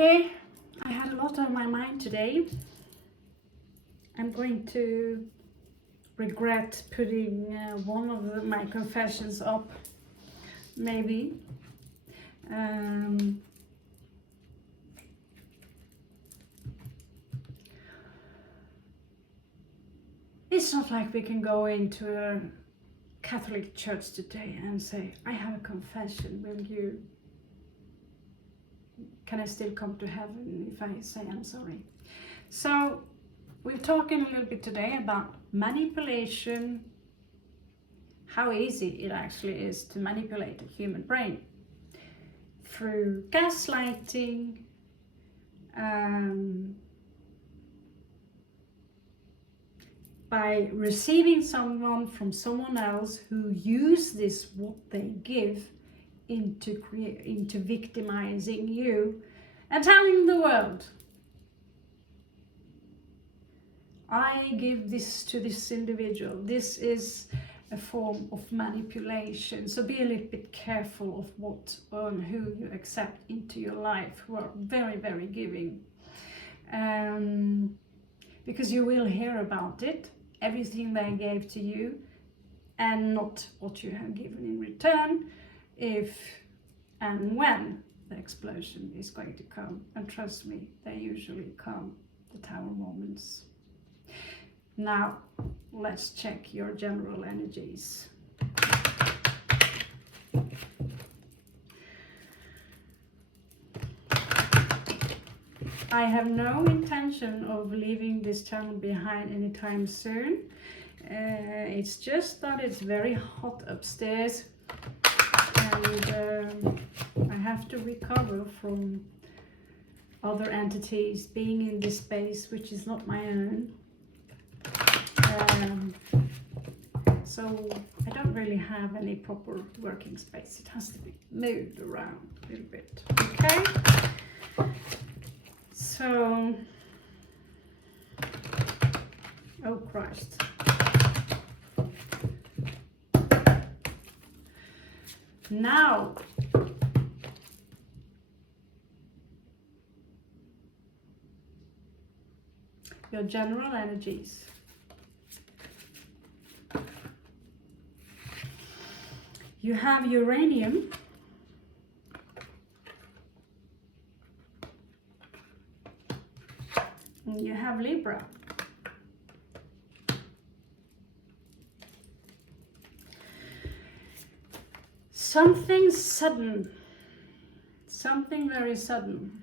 Okay, I had a lot on my mind today. I'm going to regret putting one of my confessions up, maybe. It's not like we can go into a Catholic church today and say, I have a confession, can I still come to heaven if I say I'm sorry? So we're talking a little bit today about manipulation, how easy it actually is to manipulate a human brain through gaslighting, by receiving someone from someone else who use this what they give into victimizing you and telling the world, I give this to this individual. This is a form of manipulation. So be a little bit careful of what and who you accept into your life, who are very, very giving. Because you will hear about it, everything they gave to you, and not what you have given in return, if and when the explosion is going to come. And trust me, they usually come, the tower moments. Now, let's check your general energies. I have no intention of leaving this channel behind anytime soon. It's just that it's very hot upstairs, and I have to recover from other entities being in this space which is not my own. So I don't really have any proper working space. It has to be moved around a little bit. Okay? So, oh Christ. Now, your general energies. You have uranium. And you have Libra. Something sudden, something very sudden,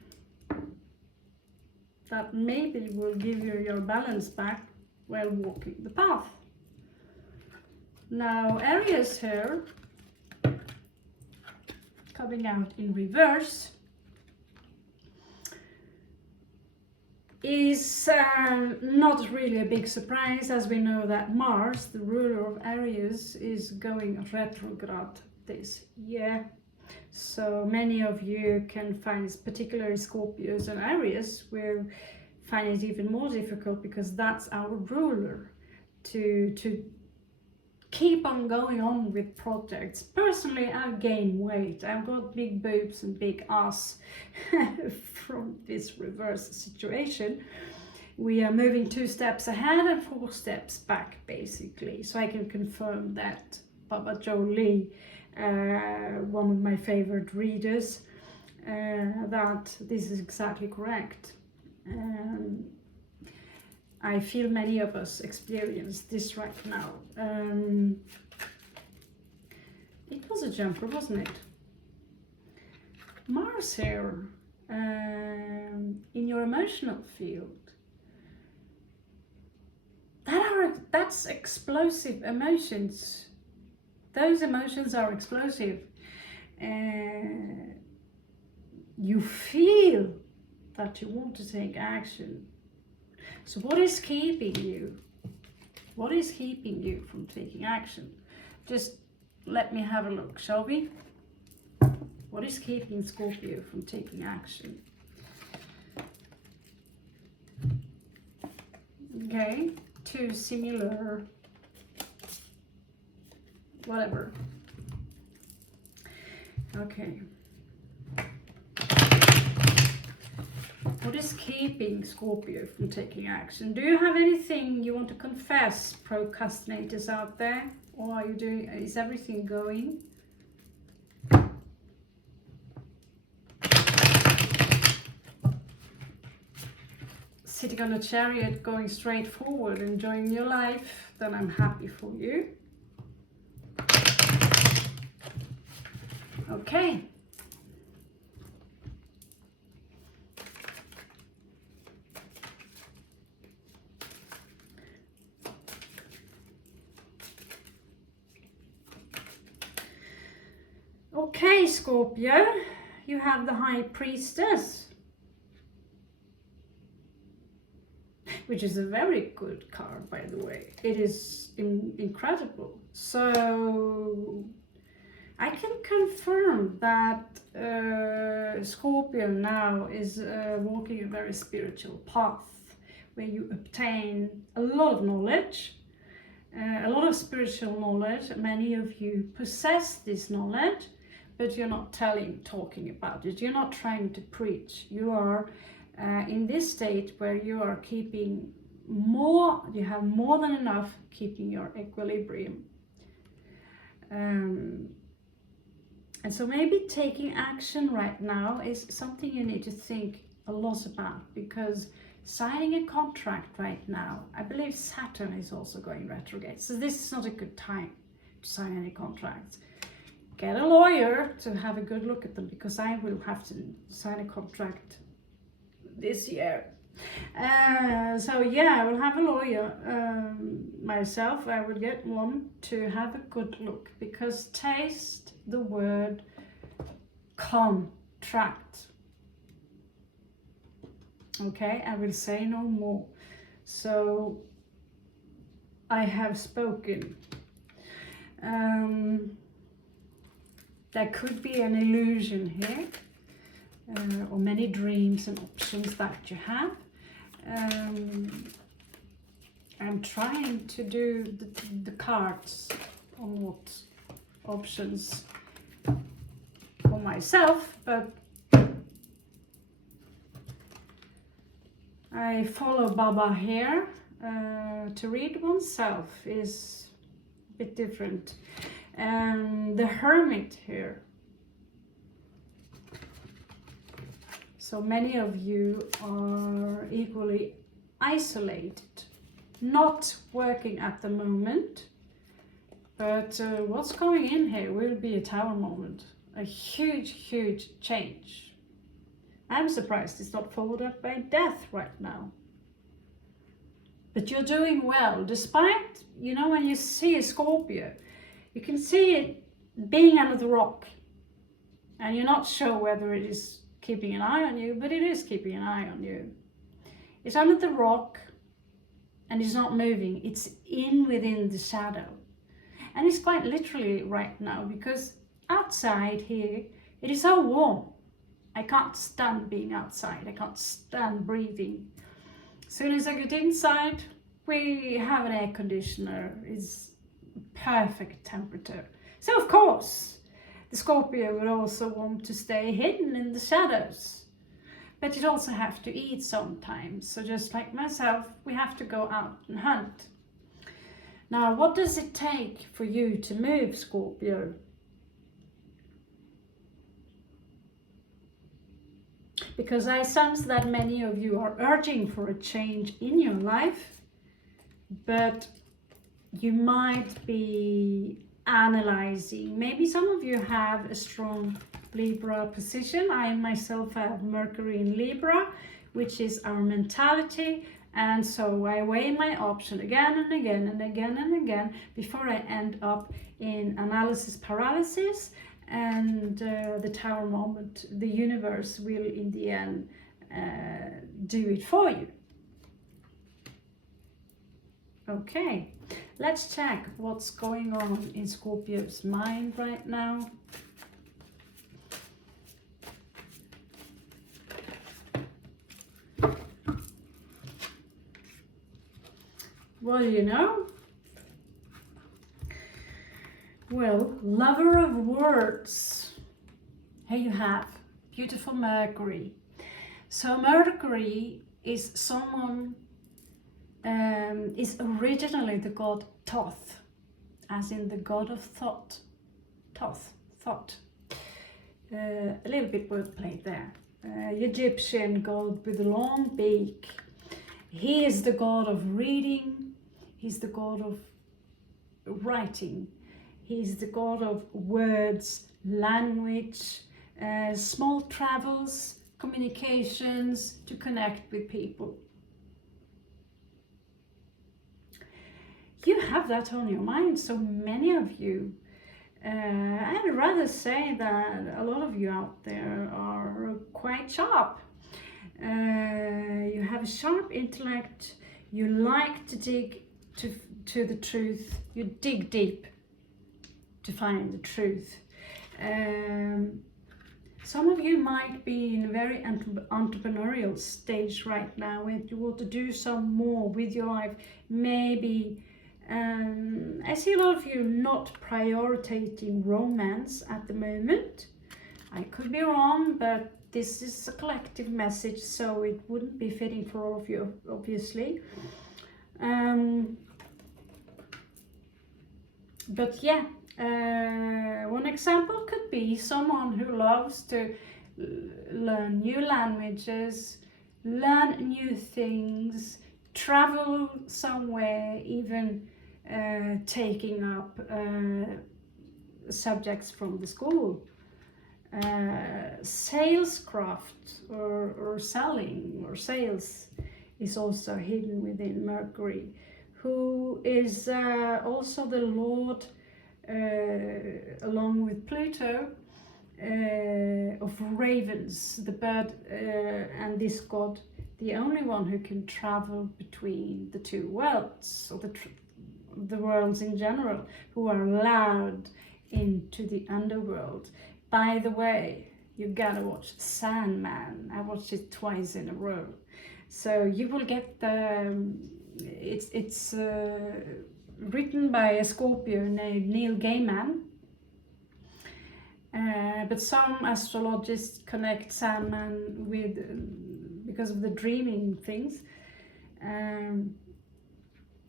that maybe will give you your balance back while walking the path. Now, Aries here, coming out in reverse, is not really a big surprise, as we know that Mars, the ruler of Aries, is going retrograde this year. So many of you can find, particularly Scorpios and Aries, will find it even more difficult, because that's our ruler to keep on going on with projects. Personally, I've gained weight. I've got big boobs and big ass from this reverse situation. We are moving 2 steps ahead and 4 steps back, basically. So I can confirm that Baba Jolie, one of my favorite readers, that this is exactly correct. I feel many of us experience this right now. It was a jumper, wasn't it? Mars here, in your emotional field. That's explosive emotions. Those emotions are explosive. You feel that you want to take action. So what is keeping you? What is keeping you from taking action? Just let me have a look, shall we? What is keeping Scorpio from taking action? Okay, 2 similar, whatever. Okay. is keeping Scorpio from taking action? Do you have anything you want to confess, procrastinators out there? Or are you doing, is everything going? Sitting on a chariot, going straight forward, enjoying your life, then I'm happy for you. Okay. Okay, Scorpio, you have the High Priestess, which is a very good card, by the way. It is incredible. So I can confirm that Scorpio now is walking a very spiritual path where you obtain a lot of knowledge, a lot of spiritual knowledge. Many of you possess this knowledge, but you're not talking about it. You're not trying to preach. You are in this state where you are keeping more, you have more than enough, keeping your equilibrium. And so maybe taking action right now is something you need to think a lot about, because signing a contract right now, I believe Saturn is also going retrograde. So this is not a good time to sign any contracts. Get a lawyer to have a good look at them, because I will have to sign a contract this year. So yeah, I will have a lawyer myself. I will get one to have a good look, because taste the word contract. Okay, I will say no more. So I have spoken. There could be an illusion here, or many dreams and options that you have. I'm trying to do the cards on what options for myself, but I follow Baba here. To read oneself is a bit different. The Hermit here. So many of you are equally isolated, not working at the moment, but what's coming in here will be a Tower moment, a huge change. I'm surprised it's not followed up by death right now. But you're doing well, despite, you know, when you see a Scorpio, you can see it being under the rock, and you're not sure whether it is keeping an eye on you, but it is keeping an eye on you. It's under the rock, and it's not moving. It's within the shadow. And it's quite literally right now, because outside here, it is so warm. I can't stand being outside. I can't stand breathing. As soon as I get inside, we have an air conditioner. It's perfect temperature. So of course, the Scorpio would also want to stay hidden in the shadows. But you'd also have to eat sometimes. So just like myself, we have to go out and hunt. Now, what does it take for you to move, Scorpio? Because I sense that many of you are urging for a change in your life, but you might be analyzing. Maybe some of you have a strong Libra position. I myself have Mercury in Libra, which is our mentality. And so I weigh my option again and again and again and again before I end up in analysis paralysis. And the Tower moment, the universe will in the end do it for you. Okay, let's check what's going on in Scorpio's mind right now. Well, you know, well, lover of words. Here you have beautiful Mercury. So Mercury is someone, is originally the god Thoth, as in the god of thought. Thoth, thought. A little bit wordplay there. Egyptian god with a long beak. He is the god of reading. He's the god of writing. He's the god of words, language, small travels, communications, to connect with people. You have that on your mind, so many of you. I'd rather say that a lot of you out there are quite sharp. You have a sharp intellect. You like to dig to the truth. You dig deep to find the truth. Some of you might be in a very entrepreneurial stage right now, and you want to do some more with your life. Maybe I see a lot of you not prioritizing romance at the moment. I could be wrong, but this is a collective message, so it wouldn't be fitting for all of you, obviously. But yeah, one example could be someone who loves to learn new languages, learn new things, travel somewhere, even taking up subjects from the school. Salescraft or selling or sales is also hidden within Mercury, who is also the Lord, along with Pluto, of ravens, the bird, and this god, the only one who can travel between the two worlds, or the worlds in general, who are allowed into the underworld. By the way, you gotta watch Sandman. I watched it twice in a row, so you will get the. It's written by a Scorpio named Neil Gaiman. But some astrologists connect Sandman with, because of the dreaming things,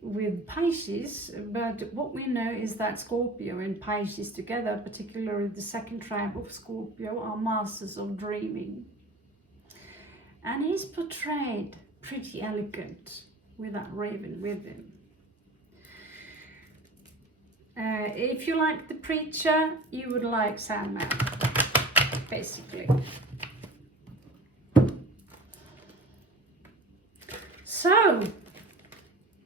with Pisces. But what we know is that Scorpio and Pisces together, particularly the second tribe of Scorpio, are masters of dreaming. And he's portrayed pretty elegant with that raven with him. If you like The Preacher, you would like Sandman, basically. So,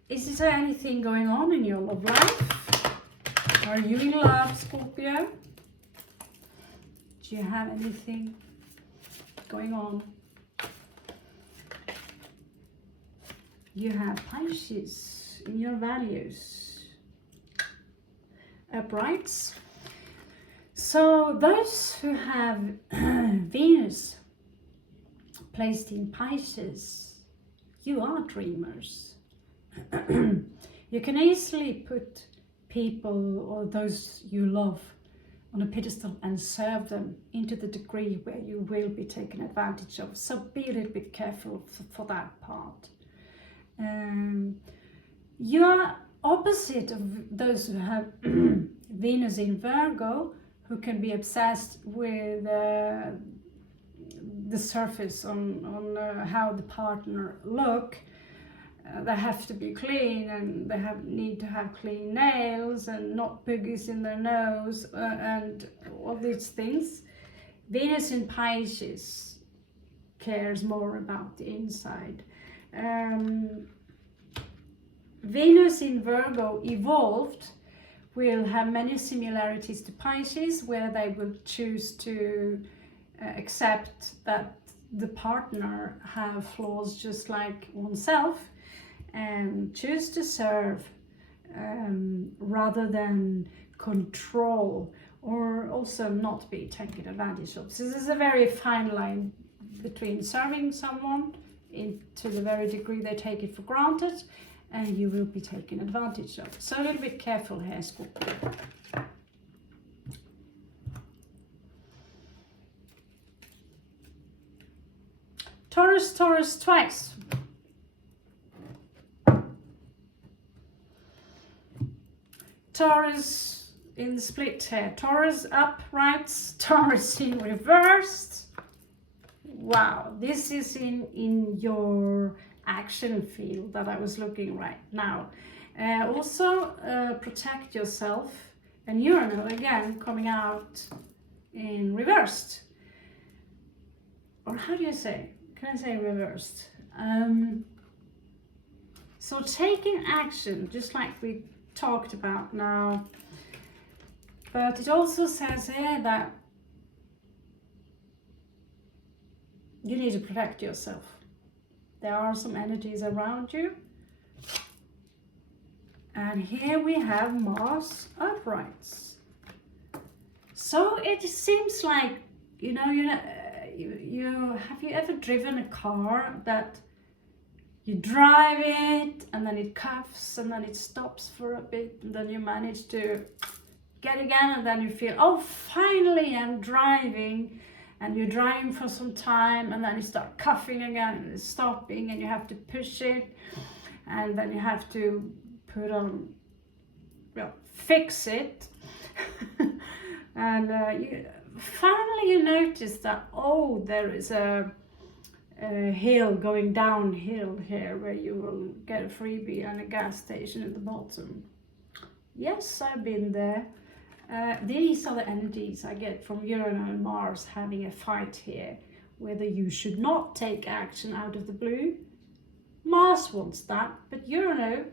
is there anything going on in your love life? Are you in love, Scorpio? Do you have anything going on? You have Pisces in your values, uprights. So those who have Venus placed in Pisces, you are dreamers. You can easily put people or those you love on a pedestal and serve them into the degree where you will be taken advantage of. So be a little bit careful for that part. You are opposite of those who have Venus in Virgo, who can be obsessed with the surface on how the partner look. They have to be clean, and they need to have clean nails and not boogies in their nose, and all these things. Venus in Pisces cares more about the inside. Venus in Virgo evolved will have many similarities to Pisces, where they will choose to accept that the partner have flaws just like oneself, and choose to serve rather than control, or also not be taken advantage of. So this is a very fine line between serving someone to the very degree they take it for granted, and you will be taken advantage of. So a little bit careful here, Scorpio. Taurus, Taurus twice. Taurus in the split here. Taurus uprights, Taurus in reversed. Wow, this is in your action field that I was looking right now. Also protect yourself. And Uranus again coming out in reversed. Or how do you say? Can I say reversed? So taking action, just like we talked about now. But it also says here that you need to protect yourself. There are some energies around you. And here we have Mars uprights. So it seems like, you have you ever driven a car that you drive it and then it cuffs and then it stops for a bit and then you manage to get again and then you feel, oh, finally I'm driving, and you're driving for some time and then you start cuffing again and it's stopping and you have to push it and then you have to put on, well, fix it. And finally you notice that, oh, there is a hill going downhill here where you will get a freebie and a gas station at the bottom. Yes, I've been there. These are the energies I get from Uranus and Mars having a fight here, whether you should not take action out of the blue. Mars wants that, but Uranus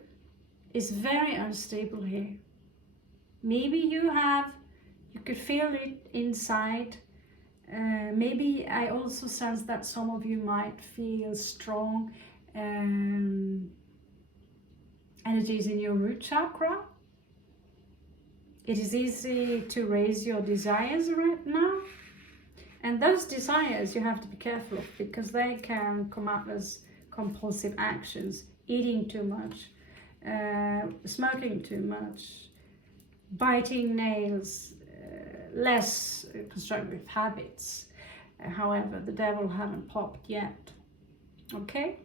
is very unstable here. Maybe you could feel it inside. Maybe I also sense that some of you might feel strong energies in your root chakra. It is easy to raise your desires right now. And those desires you have to be careful of, because they can come up as compulsive actions. Eating too much, smoking too much, biting nails, less constructive habits. However, the devil haven't popped yet. Okay?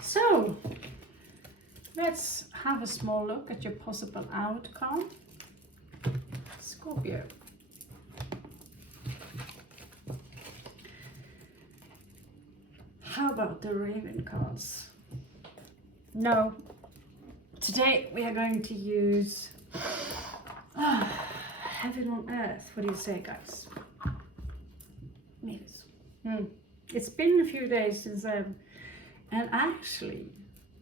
So, let's have a small look at your possible outcome. Scorpio. How about the Raven cards? No. Today we are going to use Heaven on Earth. What do you say, guys? Yes. It's been a few days since I've... And actually,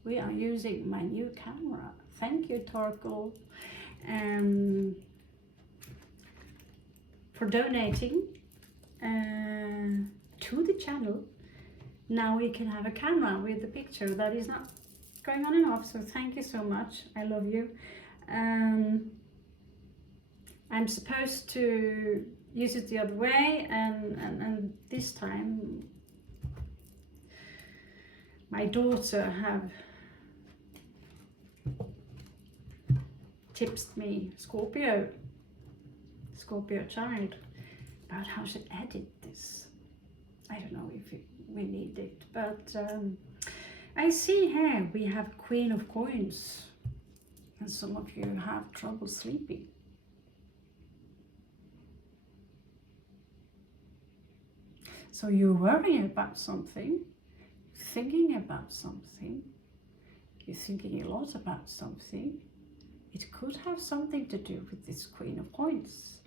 we are using my new camera. Thank you, Torkel, for donating to the channel. Now we can have a camera with the picture that is not going on and off, so thank you so much. I love you. I'm supposed to use it the other way, and this time my daughter have tipsed me, Scorpio child, about how to edit this. I don't know if we need it, but I see here we have Queen of Coins, and some of you have trouble sleeping. So you're worrying about something, thinking about something, you're thinking a lot about something. It could have something to do with this Queen of Coins.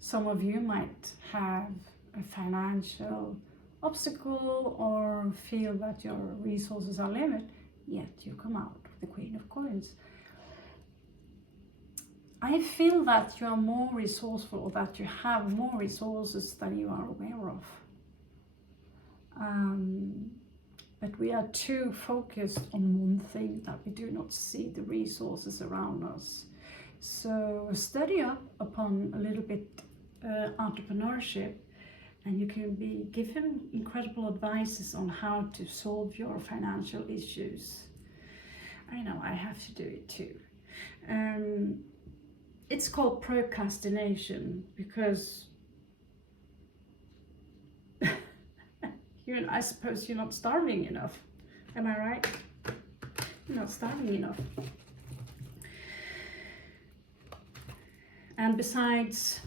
Some of you might have a financial obstacle or feel that your resources are limited, yet you come out with the Queen of Coins. I feel that you are more resourceful, or that you have more resources than you are aware of. But we are too focused on one thing that we do not see the resources around us. So study up upon a little bit entrepreneurship, and you can be given incredible advices on how to solve your financial issues. I know I have to do it too. it's called procrastination because I suppose you're not starving enough. Am I right? You're not starving enough. And besides,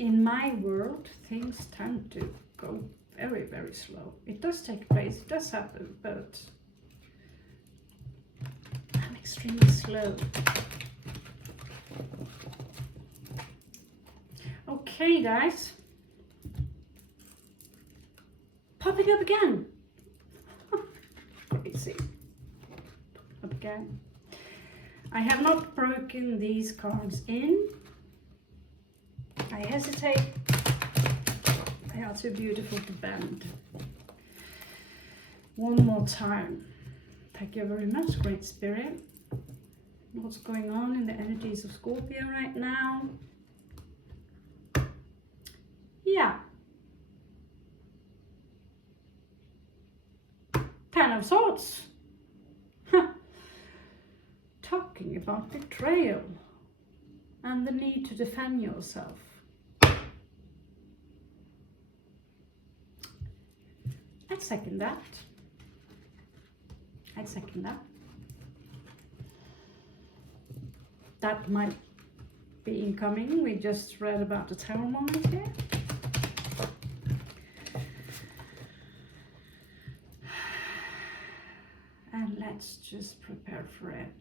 in my world, things tend to go very, very slow. It does take place, it does happen, but I'm extremely slow. Okay, guys. Popping up again. Crazy. Popping up again. I have not broken these cards in. I hesitate. They are too beautiful to bend. One more time. Thank you very much, Great Spirit. What's going on in the energies of Scorpio right now? Yeah. 10 of Swords. Talking about betrayal and the need to defend yourself. I'd second that. I'd second that. That might be incoming. We just read about the Tower moment here. And let's just prepare for it.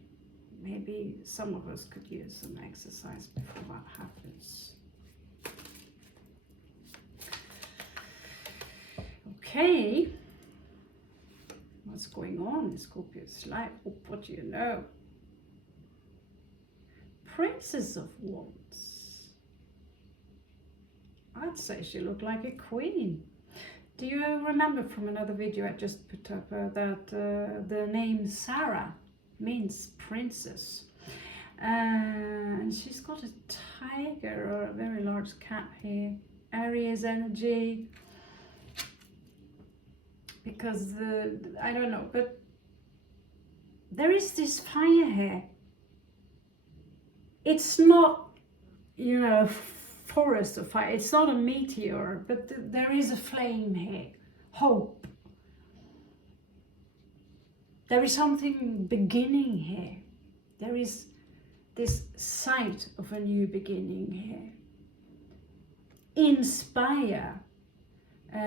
Maybe some of us could use some exercise before that happens. Okay. What's going on in Scorpio's life? Oh, what do you know? Princess of Wands. I'd say she looked like a queen. Do you remember from another video I just put up that the name Sarah means princess? And she's got a tiger or a very large cat here. Aries energy. Because I don't know, but there is this fire here. It's not, you know, forest of fire. It's not a meteor, but there is a flame here. Hope. There is something beginning here. There is this sight of a new beginning here. Inspire.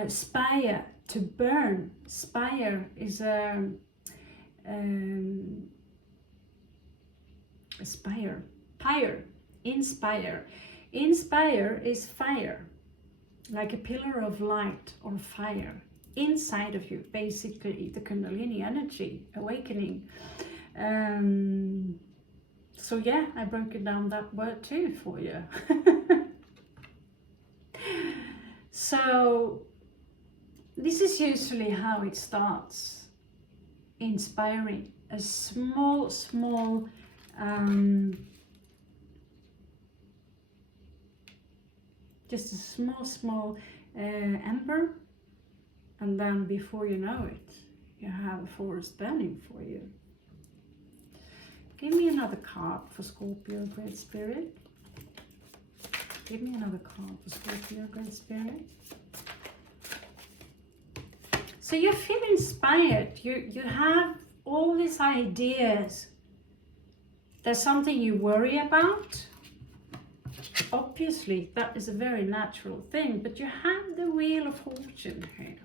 Spire, to burn. Spire is a spire. Pyre. Inspire. Inspire is fire, like a pillar of light or fire inside of you, basically the Kundalini energy, awakening. So yeah, I broke it down that word too for you. So this is usually how it starts, inspiring a small just a small ember, and then before you know it, you have a forest burning for you. Give me another card for Scorpio, Great Spirit. Give me another card for Scorpio, Great Spirit. So you feel inspired. You have all these ideas. There's something you worry about. Obviously, that is a very natural thing, but you have the Wheel of Fortune here.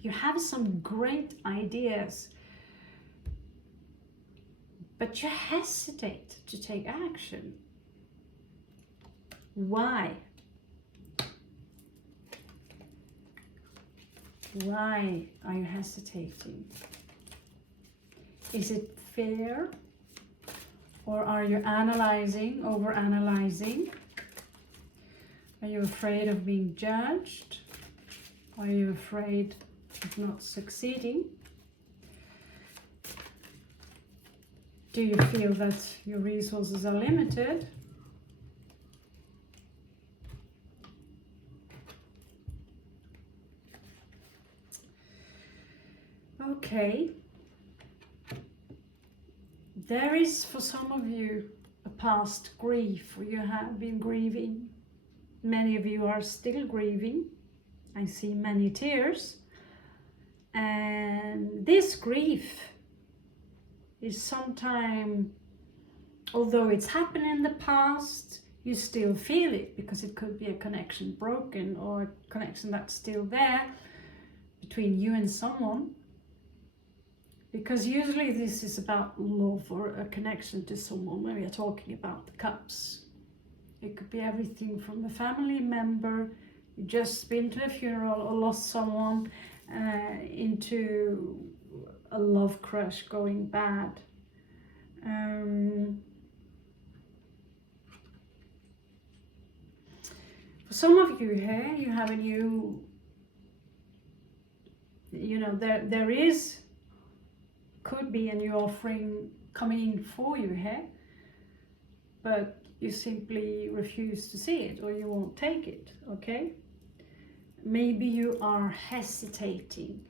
You have some great ideas, but you hesitate to take action. Why? Why are you hesitating? Is it fear? Or are you analyzing, over-analyzing? Are you afraid of being judged? Are you afraid of not succeeding? Do you feel that your resources are limited? Okay. There is for some of you a past grief, or you have been grieving. Many of you are still grieving. I see many tears. And this grief is sometimes, although it's happened in the past, you still feel it, because it could be a connection broken or a connection that's still there between you and someone. Because usually this is about love or a connection to someone when we are talking about the cups. It could be everything from a family member, you just been to a funeral or lost someone, into a love crush going bad. For some of you here, you have a new, there is, could be a new offering coming in for you here, but you simply refuse to see it, or you won't take it, okay? Maybe you are hesitating.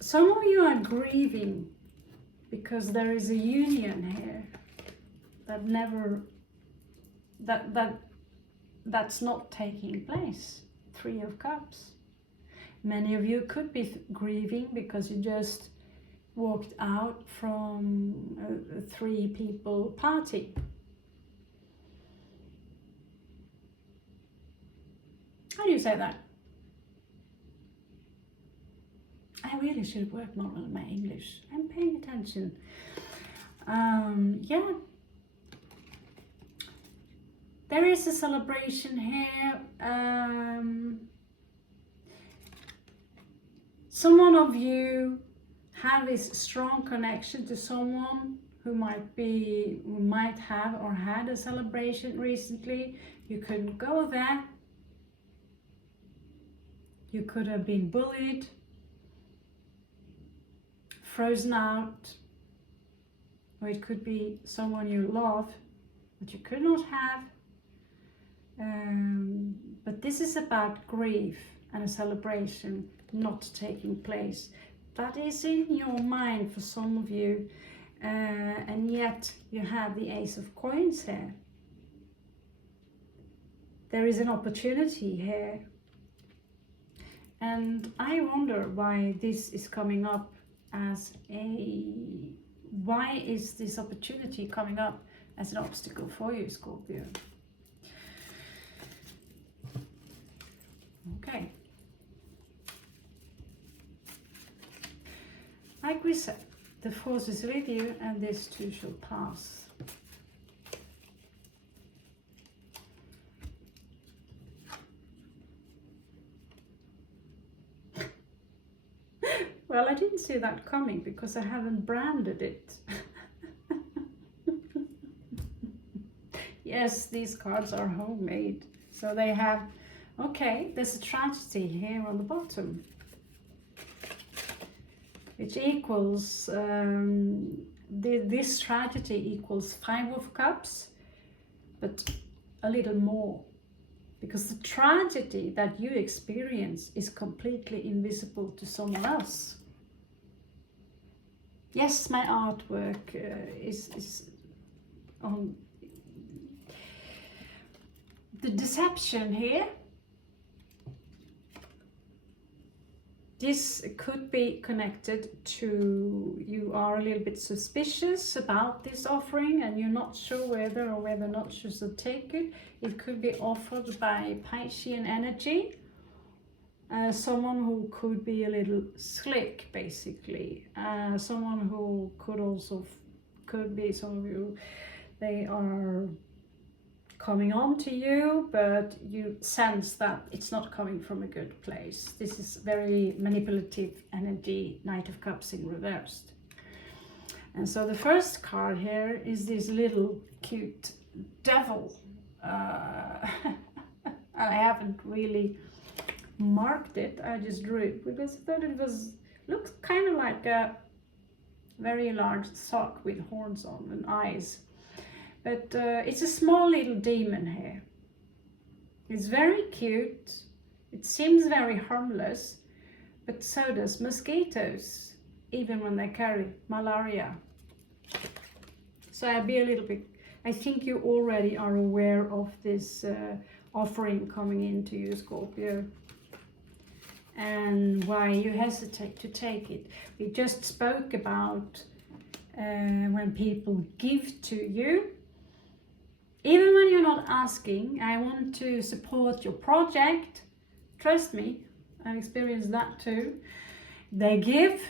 Some of you are grieving because there is a union here that's not taking place. 3 of Cups. Many of you could be grieving because you just walked out from a 3-people party. How do you say that? I really should work more on my English. I'm paying attention. Yeah. There is a celebration here. Someone of you have this strong connection to someone who might have or had a celebration recently. You couldn't go there. You could have been bullied, frozen out, or it could be someone you love but you could not have. But this is about grief and a celebration not taking place. That is in your mind for some of you, and yet you have the Ace of Coins here. There is an opportunity here, and I wonder why this is coming up as why is this opportunity coming up as an obstacle for you, Scorpio? Okay. Like we said, the force is with you and this too shall pass. Well, I didn't see that coming because I haven't branded it. Yes, these cards are homemade. So they have, okay, there's a tragedy here on the bottom, which equals, this tragedy equals 5 of Cups, but a little more. Because the tragedy that you experience is completely invisible to someone else. Yes, my artwork is on the deception here. This could be connected to you are a little bit suspicious about this offering and you're not sure whether or whether not you should take it. It could be offered by Piscean energy. Someone who could be a little slick, basically. Someone who could be some of you, they are coming on to you, but you sense that it's not coming from a good place. This is very manipulative energy, Knight of Cups in reversed. And so the first card here is this little cute devil. I haven't really marked it, I just drew it because I thought it looks kind of like a very large sock with horns on and eyes. But it's a small little demon here. It's very cute. It seems very harmless, but so does mosquitoes, even when they carry malaria. So I'll be a little bit, I think you already are aware of this offering coming into you, Scorpio, and why you hesitate to take it. We just spoke about when people give to you. Even when you're not asking, I want to support your project. Trust me, I've experienced that too. They give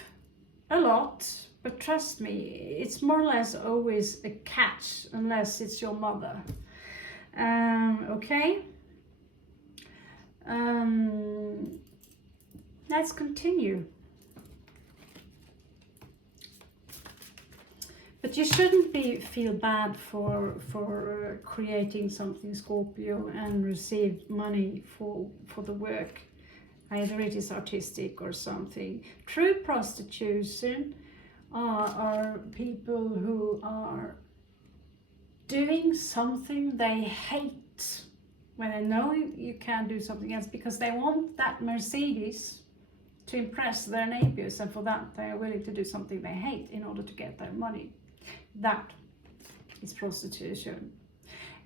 a lot, but trust me, it's more or less always a catch, unless it's your mother. Okay? Let's continue. But you shouldn't feel bad for creating something, Scorpio, and receive money for the work. Either it is artistic or something. True prostitution are people who are doing something they hate when they know you can't do something else, because they want that Mercedes to impress their neighbors, and for that they are willing to do something they hate in order to get their money. That is prostitution,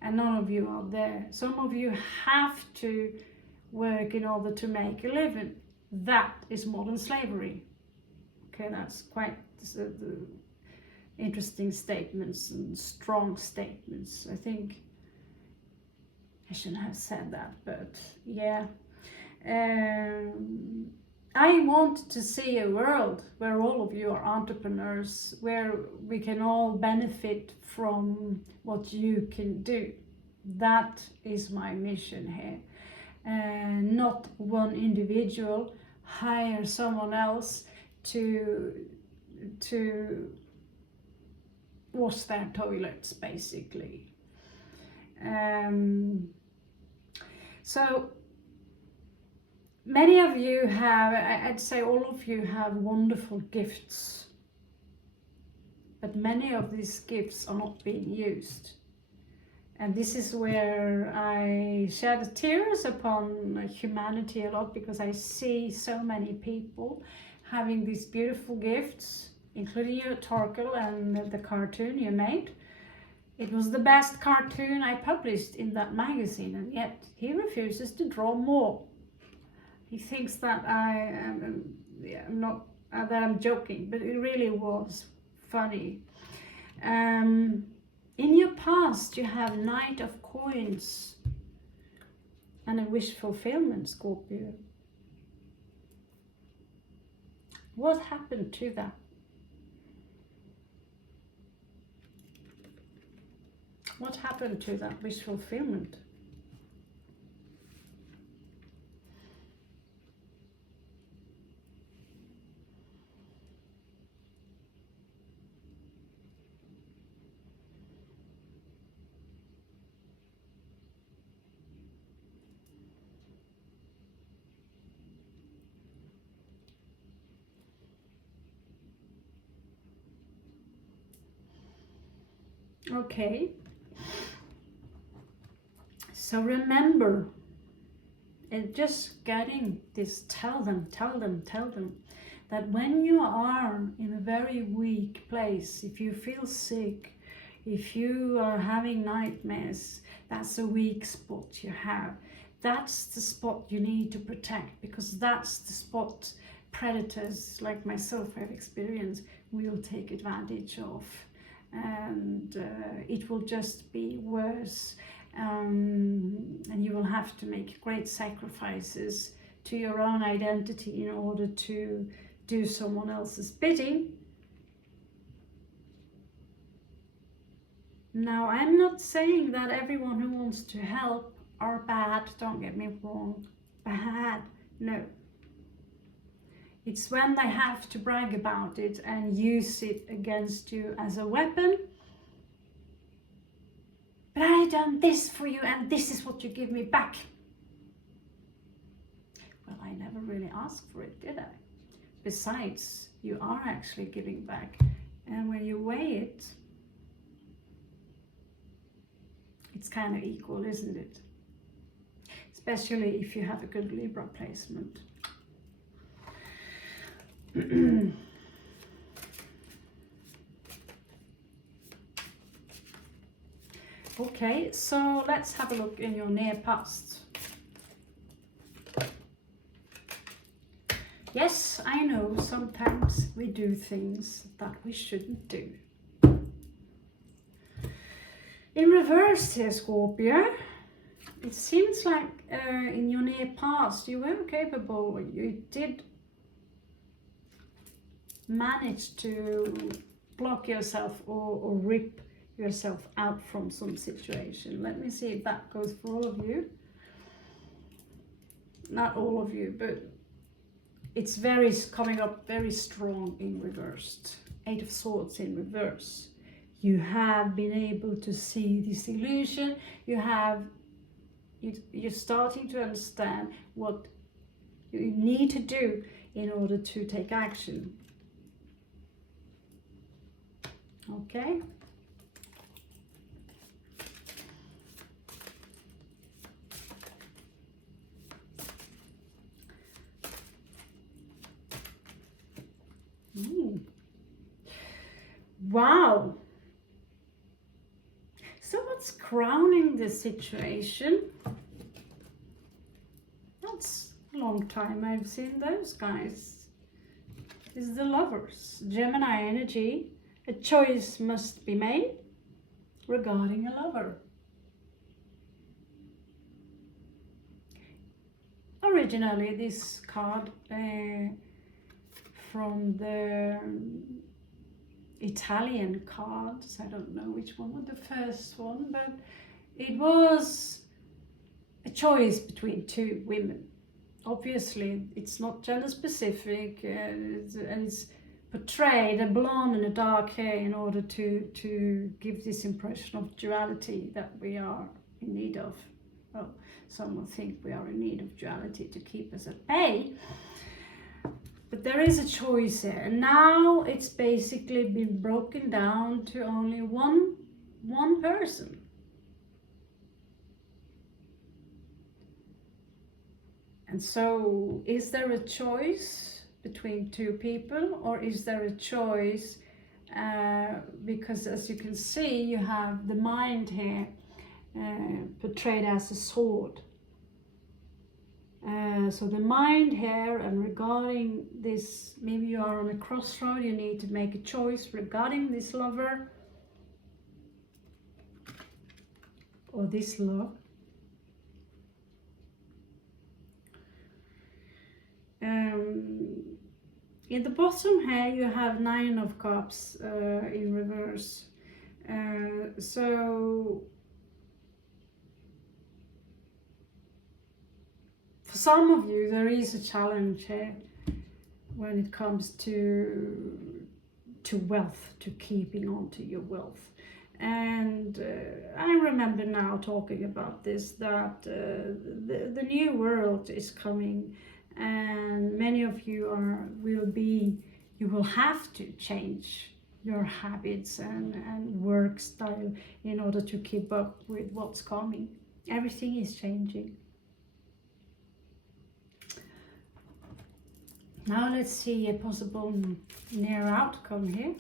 and none of you are there. Some of you have to work in order to make a living. That is modern slavery. Okay, that's quite the interesting statements and strong statements. I think I shouldn't have said that, but yeah. I want to see a world where all of you are entrepreneurs, where we can all benefit from what you can do. That is my mission here. Not one individual hire someone else to wash their toilets, basically. So many of you have, I'd say all of you have wonderful gifts, but many of these gifts are not being used. And this is where I shed tears upon humanity a lot, because I see so many people having these beautiful gifts, including you, Torkel, and the cartoon you made. It was the best cartoon I published in that magazine, and yet he refuses to draw more. He thinks that that I'm joking, but it really was funny. In your past, you have Knight of Coins and a wish fulfillment, Scorpio. What happened to that? What happened to that wish fulfillment? Okay. So remember, and just getting this, tell them that when you are in a very weak place, if you feel sick, if you are having nightmares, that's a weak spot you have. That's the spot you need to protect, because that's the spot predators like myself have experienced will take advantage of, and it will just be worse. And you will have to make great sacrifices to your own identity in order to do someone else's bidding. Now, I'm not saying that everyone who wants to help are bad, don't get me wrong, bad, no. It's when they have to brag about it and use it against you as a weapon. But I done this for you and this is what you give me back. Well, I never really asked for it, did I? Besides, you are actually giving back. And when you weigh it, it's kind of equal, isn't it? especially if you have a good Libra placement. Okay, so let's have a look in your near past. Yes, I know sometimes we do things that we shouldn't do. In reverse here, Scorpio, it seems like in your near past you were capable, you did manage to block yourself or rip yourself out from some situation. Let me see if that goes for all of you. Not all of you, but it's coming up very strong in reversed. 8 of Swords in reverse. You have been able to see this illusion. You're starting to understand what you need to do in order to take action. Okay. Wow. So what's crowning the situation? That's a long time I've seen those guys. Is the Lovers. Gemini energy. A choice must be made regarding a lover. Originally this card from the Italian cards, I don't know which one was the first one, but it was a choice between 2 women. Obviously it's not gender specific, and it's portrayed a blonde and a dark hair in order to give this impression of duality that we are in need of. Well, some will think we are in need of duality to keep us at bay. But there is a choice here, and now it's basically been broken down to only one person. And so, is there a choice between 2 people, or is there a choice, because as you can see, you have the mind here portrayed as a sword. So the mind here, and regarding this, maybe you are on a crossroad, you need to make a choice regarding this lover or this love. In the bottom here you have 9 of Cups in reverse. So for some of you, there is a challenge here when it comes to wealth, to keeping on to your wealth. And I remember now talking about this, that the new world is coming, and many of you you will have to change your habits and work style in order to keep up with what's coming. Everything is changing. Now let's see a possible near outcome here.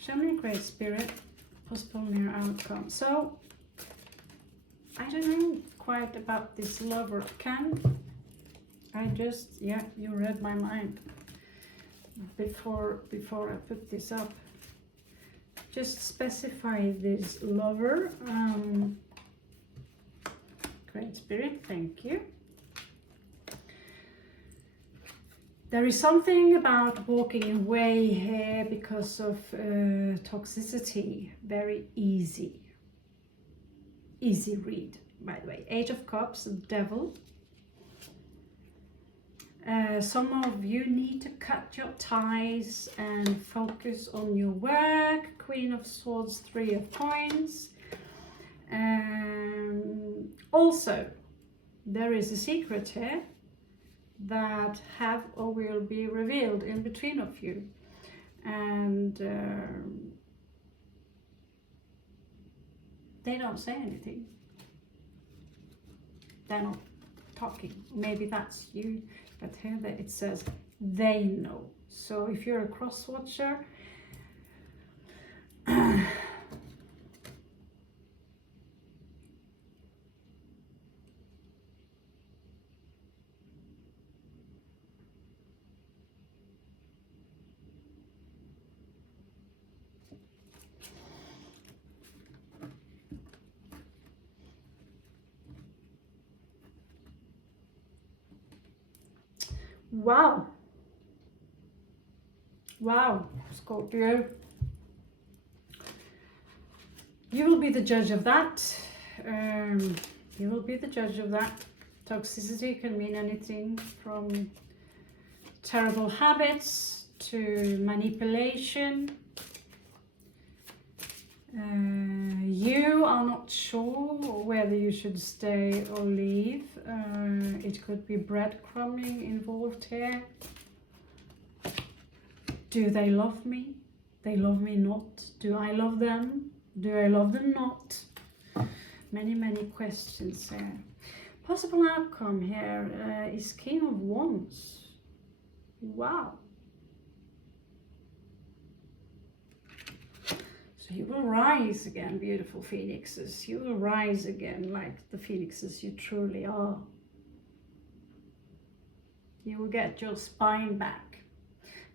Show me, Great Spirit, possible near outcome. So, I don't know quite about this lover. Yeah, you read my mind before I put this up. Just specify this lover. Great Spirit, thank you. There is something about walking away here because of toxicity. Very easy. Easy read, by the way. 8 of Cups, Devil. Some of you need to cut your ties and focus on your work. Queen of Swords, 3 of Coins. Also, there is a secret here that have or will be revealed in between of you. And they don't say anything. They're not talking. Maybe that's you, but here it says they know. So if you're a cross watcher, wow. Wow, Scorpio. You will be the judge of that. You will be the judge of that. Toxicity can mean anything from terrible habits to manipulation. You are not sure whether you should stay or leave. It could be breadcrumbing involved here. Do they love me? They love me not. Do I love them? Do I love them not? Many, many questions there. Possible outcome here is King of Wands. Wow. So you will rise again, beautiful phoenixes. You will rise again like the phoenixes you truly are. You will get your spine back.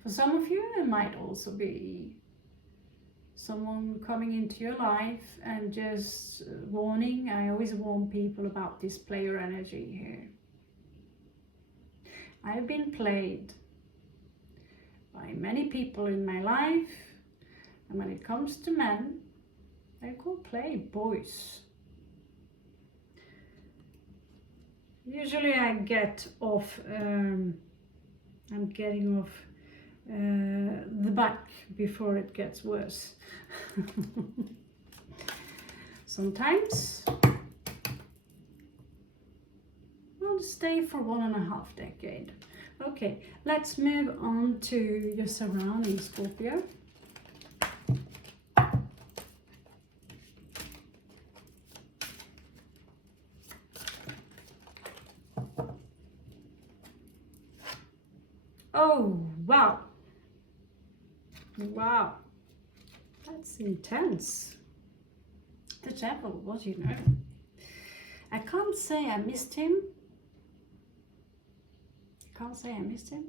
For some of you, it might also be someone coming into your life and just warning. I always warn people about this player energy here. I've been played by many people in my life, and when it comes to men, they're called playboys. Usually I get off, I'm getting off the back before it gets worse. Sometimes I'll stay for 1.5 decades. Okay, let's move on to your surroundings, Scorpio. Oh, wow. Wow. That's intense. The devil, what do you know? I can't say I missed him. I can't say I missed him.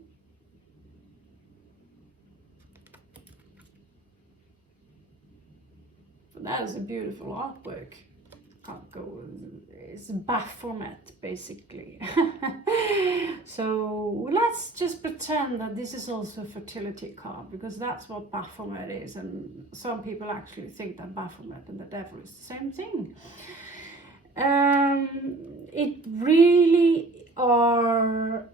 But that is a beautiful artwork. Can't go, it's a Baphomet basically. So let's just pretend that this is also a fertility card, because that's what Baphomet is, and some people actually think that Baphomet and the devil is the same thing. It really are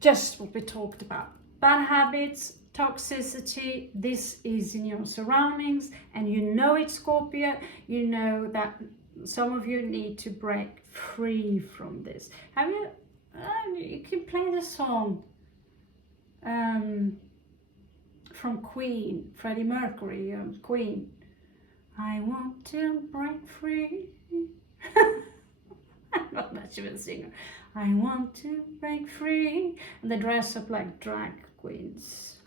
just what we talked about. Bad habits, toxicity, this is in your surroundings, and you know it, Scorpio. You know that some of you need to break free from this. Have you? You can play the song from Queen, Freddie Mercury, Queen. I want to break free. I'm not much of a singer. I want to break free. And they dress up like drag queens.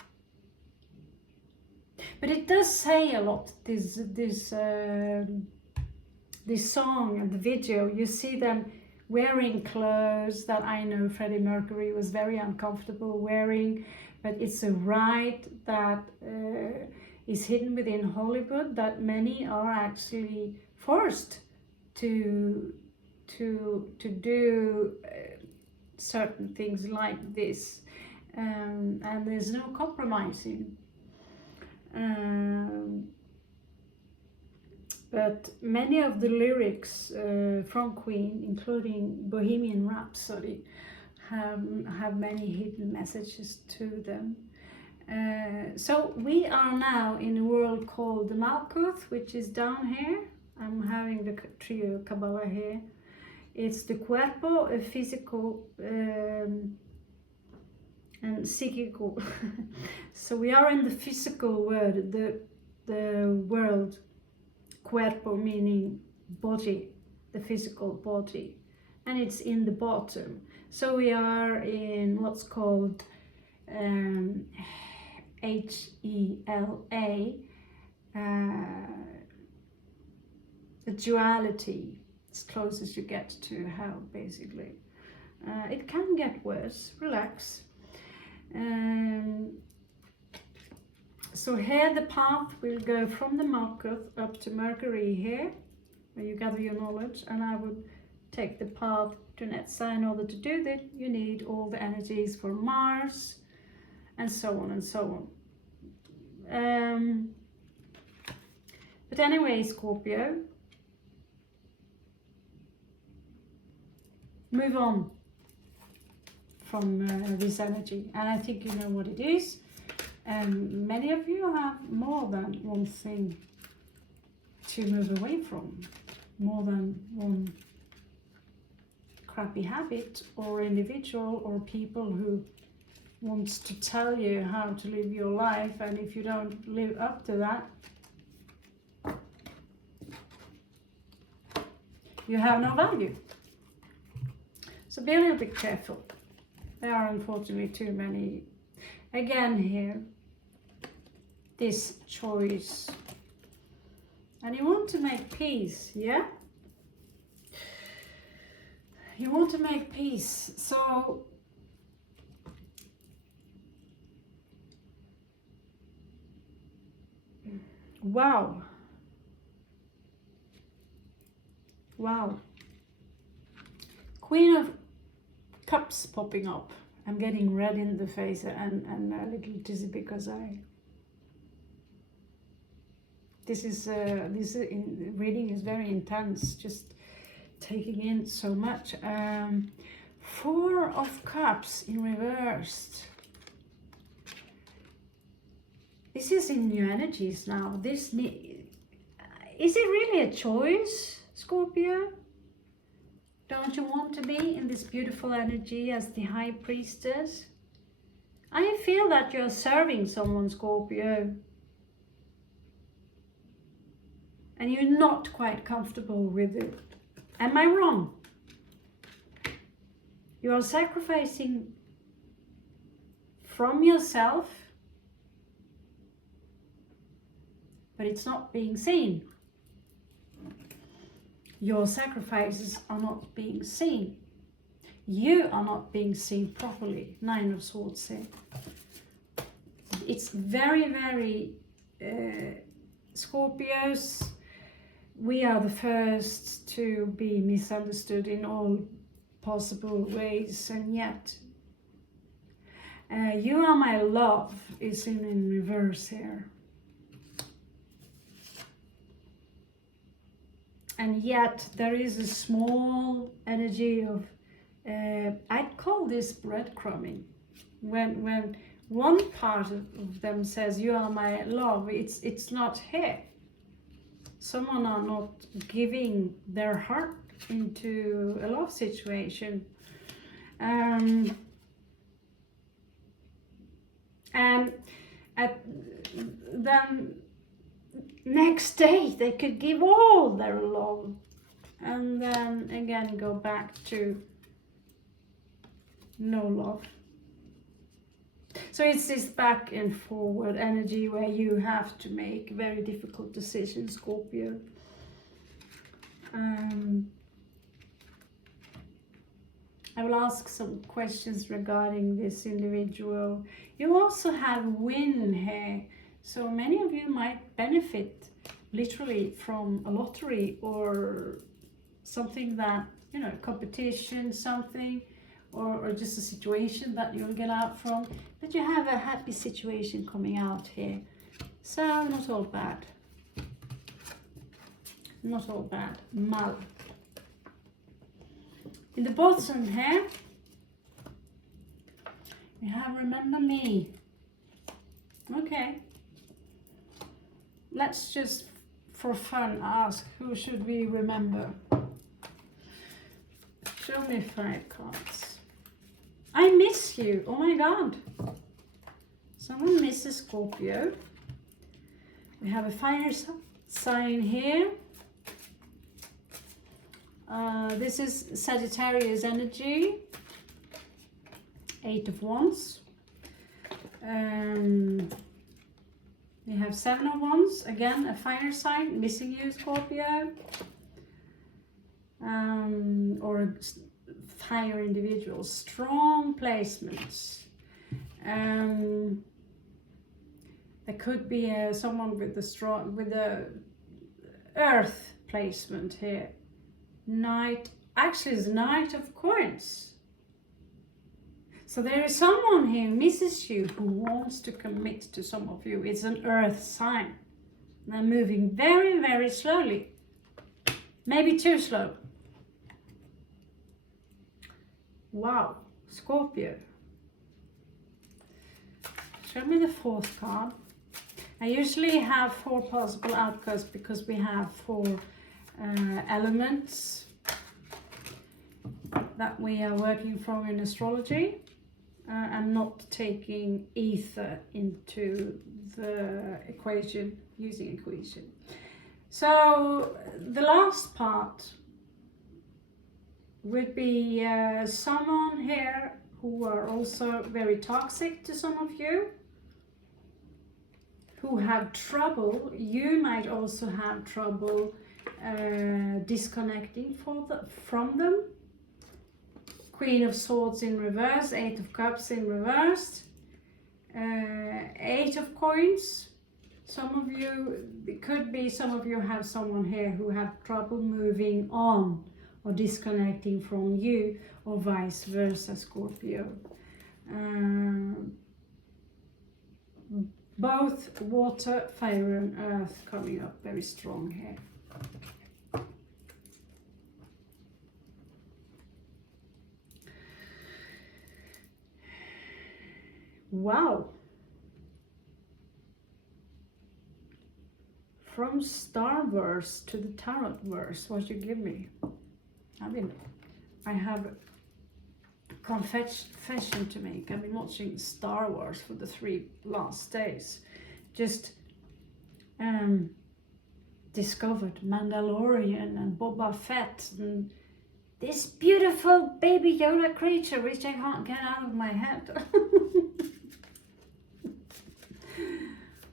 But it does say a lot. This song and the video, you see them wearing clothes that I know Freddie Mercury was very uncomfortable wearing, but it's a right that is hidden within Hollywood, that many are actually forced to do certain things like this, and there's no compromising. But many of the lyrics from Queen, including Bohemian Rhapsody, have many hidden messages to them. So we are now in a world called the Malkuth, which is down here. I'm having the trio Kabbalah here. It's the cuerpo, physical, and psychical. So we are in the physical world, the world. Cuerpo meaning body, the physical body, and it's in the bottom. So we are in what's called HELA, the duality, as close as you get to hell, basically. It can get worse, relax. So here the path will go from the marker up to Mercury here, where you gather your knowledge, and I would take the path to net sign. In order to do that, you need all the energies for Mars, and so on and so on. But anyway, Scorpio, move on from this energy, and I think you know what it is. Many of you have more than one thing to move away from, more than one crappy habit or individual or people who wants to tell you how to live your life, and if you don't live up to that, you have no value. So be a little bit careful. There are unfortunately too many. Again here, this choice. And you want to make peace, yeah? You want to make peace. So wow. Wow. Queen of Cups popping up. I'm getting red in the face and a little dizzy because this reading is very intense, just taking in so much. 4 of Cups in reversed. This is in new energies now. Is it really a choice, Scorpio? Don't you want to be in this beautiful energy as the High Priestess? I feel that you're serving someone, Scorpio, and you're not quite comfortable with it. Am I wrong? You are sacrificing from yourself, but it's not being seen. Your sacrifices are not being seen. You are not being seen properly. 9 of Swords here. It's very, very Scorpios. We are the first to be misunderstood in all possible ways, and yet you are my love is in reverse here. And yet there is a small energy of, I'd call this breadcrumbing. When one part of them says, you are my love, it's not here. Someone are not giving their heart into a love situation. And then next day they could give all their love, and then again go back to no love. So it's this back and forward energy where you have to make very difficult decisions, Scorpio. I will ask some questions regarding this individual. You also have win here. So many of you might benefit literally from a lottery or something that, you know, competition, something, or just a situation that you'll get out from. But you have a happy situation coming out here. So not all bad. Not all bad. Mal. In the bottom here, we have remember me. Okay. Let's just, for fun, ask, who should we remember? Show me 5 cards. I miss you. Oh my God. Someone misses Scorpio. We have a fire sign here. This is Sagittarius energy. 8 of Wands. We have 7 of Wands. Again, a fire sign. Missing you, Scorpio. Or a fire individual. Strong placements. There could be someone with the earth placement here. Knight, actually it's Knight of Coins. So there is someone here who misses you, who wants to commit to some of you. It's an earth sign. They're moving very, very slowly. Maybe too slow. Wow, Scorpio. Show me the 4th card. I usually have 4 possible outcomes because we have 4 elements that we are working from in astrology. I'm not taking ether into the equation, using equation. So the last part would be someone here who are also very toxic to some of you, who have trouble. You might also have trouble disconnecting from them. Queen of Swords in reverse, 8 of Cups in reversed, 8 of Coins. Some of you, it could be some of you have someone here who have trouble moving on or disconnecting from you, or vice versa, Scorpio. Both water, fire and earth coming up very strong here. Wow. From Star Verse to the Tarot Verse, what you give me? I have a confession to make. I've been watching Star Wars for the 3 last days. Just discovered Mandalorian and Boba Fett and this beautiful baby Yoda creature which I can't get out of my head.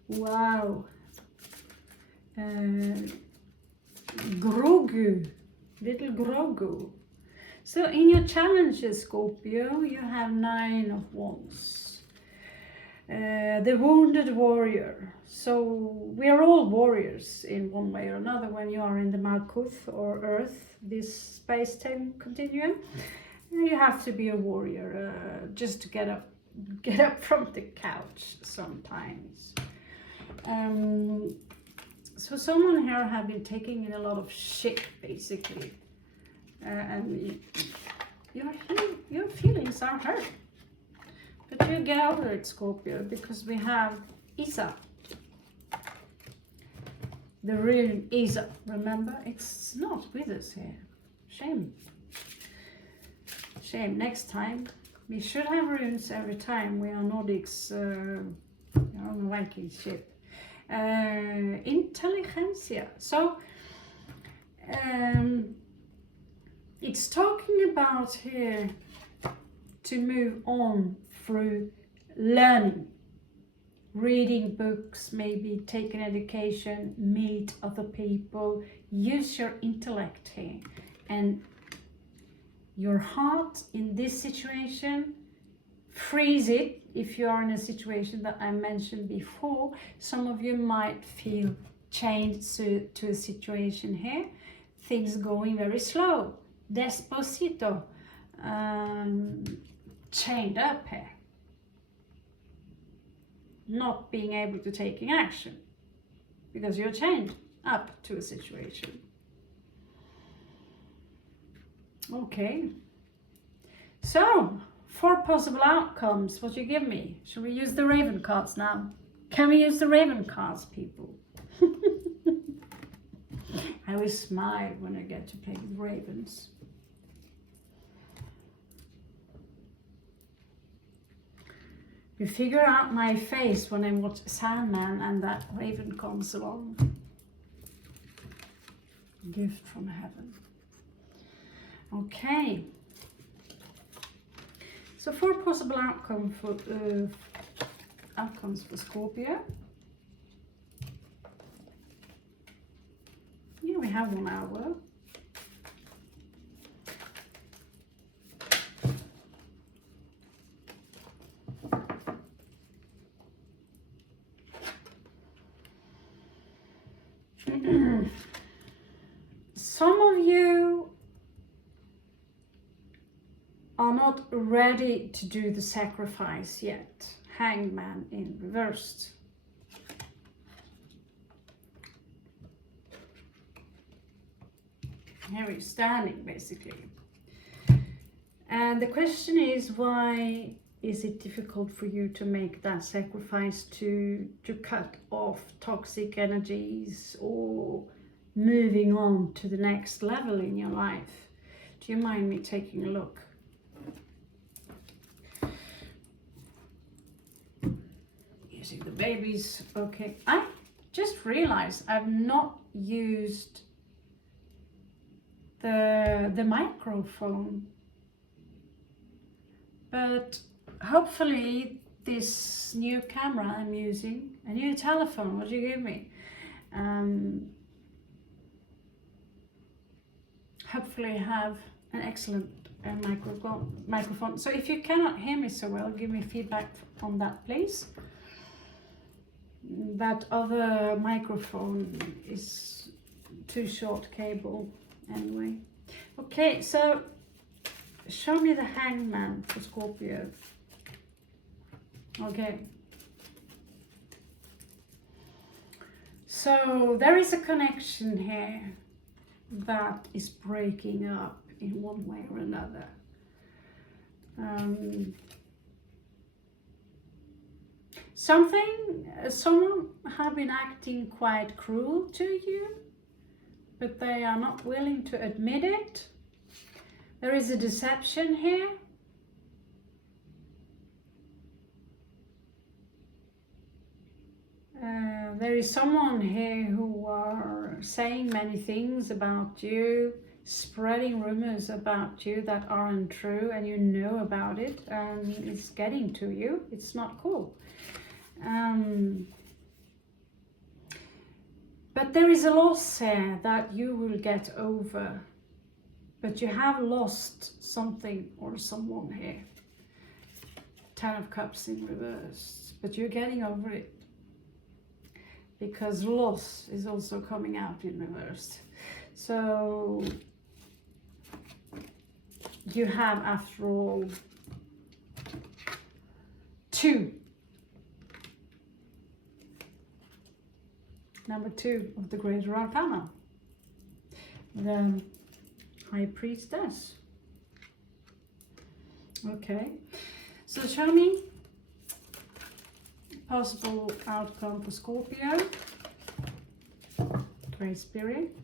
Wow. Grogu, little Grogu. So in your challenges, Scorpio, you have 9 of Wands. The wounded warrior. So we are all warriors in one way or another when you are in the Malkuth or Earth, this space-time continuum. You have to be a warrior just to get up from the couch sometimes. So someone here have been taking in a lot of shit, basically, and your feelings are hurt. But you get over it, Scorpio, because we have Isa, the rune Isa. Remember, it's not with us here. Shame. Shame. Next time, we should have runes every time we are Nordics on a Viking ship. Intelligentsia. So it's talking about here to move on through learning, reading books, maybe take an education, meet other people, use your intellect here, and your heart in this situation, freeze it. If you are in a situation that I mentioned before, some of you might feel chained to a situation here, things going very slow, despacito, chained up here, not being able to taking action because you're chained up to a situation. Okay, so 4 possible outcomes, what you give me. Should we use the Raven cards now? Can we use the Raven cards, people? I always smile when I get to play with ravens. You figure out my face when I watch Sandman and that raven comes along. Gift from heaven. Okay. So 4 possible outcomes for Scorpio. Yeah, we have 1 hour. Some of you are not ready to do the sacrifice yet. Hangman in reversed. Here he's standing, basically. And the question is, why is it difficult for you to make that sacrifice to cut off toxic energies or moving on to the next level in your life? Do you mind me taking a look? Using the babies. Okay, I just realized I've not used the microphone, but hopefully this new camera I'm using, a new telephone, what you give me, hopefully have an excellent microphone. So if you cannot hear me so well, give me feedback on that, please. That other microphone is too short cable anyway. Okay, so show me the Hangman for Scorpio. Okay. So there is a connection here that is breaking up in one way or another. Someone have been acting quite cruel to you, but they are not willing to admit it. There is a deception here. There is someone here who are saying many things about you, spreading rumors about you that aren't true, and you know about it, and it's getting to you. It's not cool. But there is a loss here that you will get over. But you have lost something or someone here. 10 of Cups in reverse. But you're getting over it. Because loss is also coming out in reverse. So you have, after all, 2. Number 2 of the Greater Arcana. The High Priestess. Okay, so show me possible outcome for Scorpio. Great Spirit.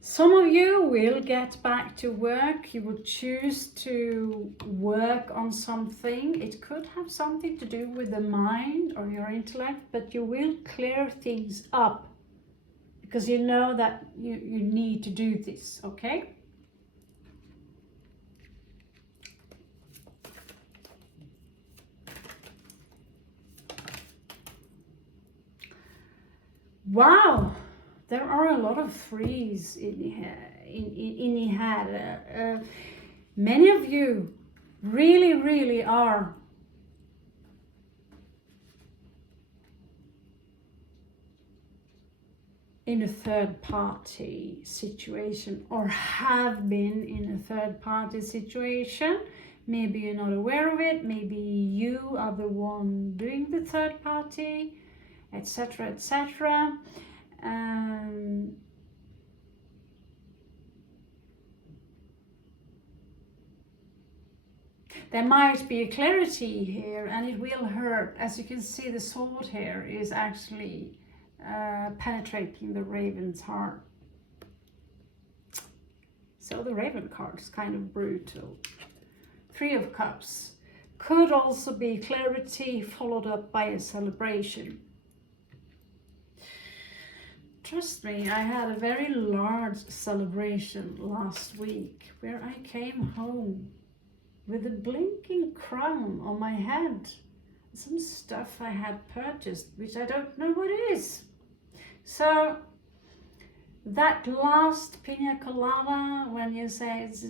Some of you will get back to work. You will choose to work on something. It could have something to do with the mind or your intellect, but you will clear things up because you know that you need to do this, okay? Wow, there are a lot of 3s in the head. Many of you really are in a third party situation or have been in a third party situation. Maybe you're not aware of it, maybe you are the one doing the third party, etc, etc. There might be a clarity here and it will hurt. As you can see, the sword here is actually penetrating the raven's heart. So the raven card is kind of brutal. 3 of Cups could also be clarity followed up by a celebration. trust me, I had a very large celebration last week where I came home with a blinking crown on my head. Some stuff I had purchased, which I don't know what it is. So that last pina colada, when you say it's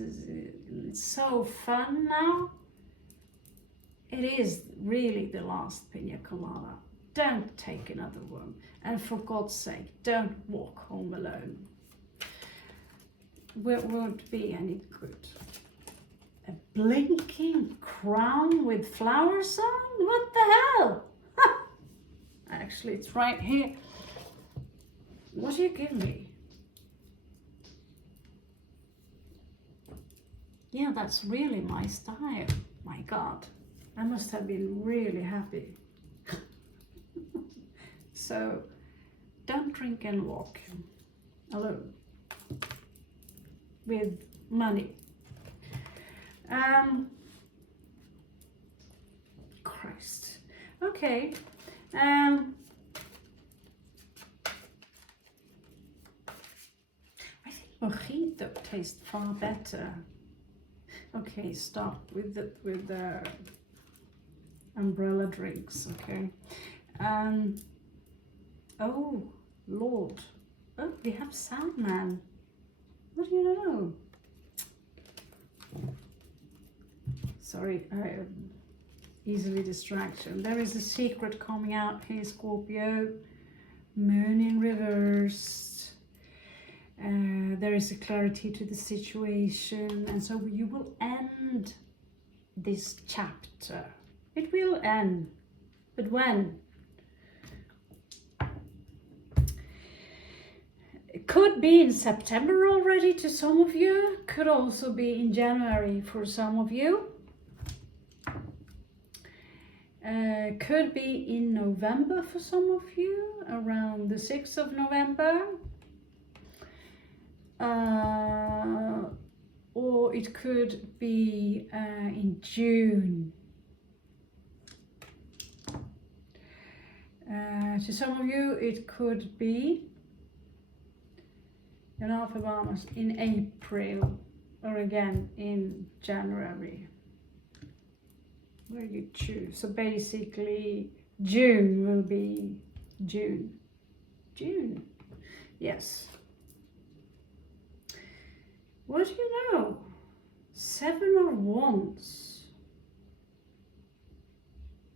so fun now, it is really the last pina colada. Don't take another one. And for God's sake, don't walk home alone. It won't be any good. A blinking crown with flowers on? What the hell? Actually, it's right here. What do you give me? Yeah, that's really my style. My God, I must have been really happy. So, don't drink and walk alone with money. Christ. Okay. I think mojito tastes far better. Okay, stop with the umbrella drinks. Okay. Oh Lord. Oh, we have Sandman. What do you know? Sorry, easily distraction. There is a secret coming out here, Scorpio. Moon in reverse. There is a clarity to the situation, and so you will end this chapter. It will end, but when? It could be in September already to some of you, could also be in January for some of you. Could be in November for some of you, around the 6th of November. Or it could be in June. To some of you, it could be in April, or again in January, where you choose. So basically June will be June. Yes. What do you know? 7 of Wands.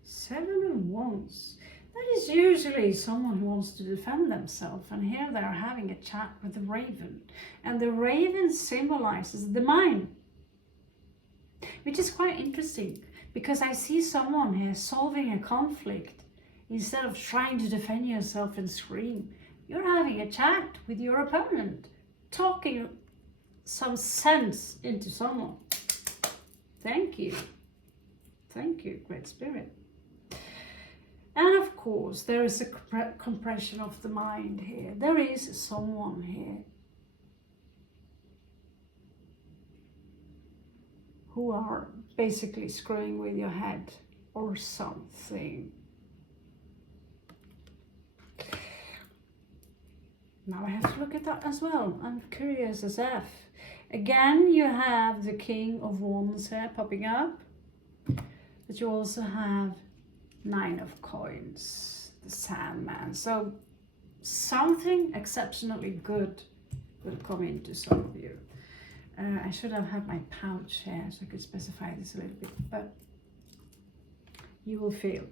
7 of Wands. That is usually someone who wants to defend themselves, and here they are having a chat with the raven, and the raven symbolizes the mind, which is quite interesting because I see someone here solving a conflict instead of trying to defend yourself and scream. You're having a chat with your opponent, talking some sense into someone. Thank you, Great Spirit. And of course, there is a compression of the mind here. There is someone here who are basically screwing with your head or something. Now I have to look at that as well. I'm curious as F. Again, you have the King of Wands here popping up, but you also have 9 of Coins, the Sandman. So something exceptionally good will come into some of you. I should have had my pouch here so I could specify this a little bit, but you will feel.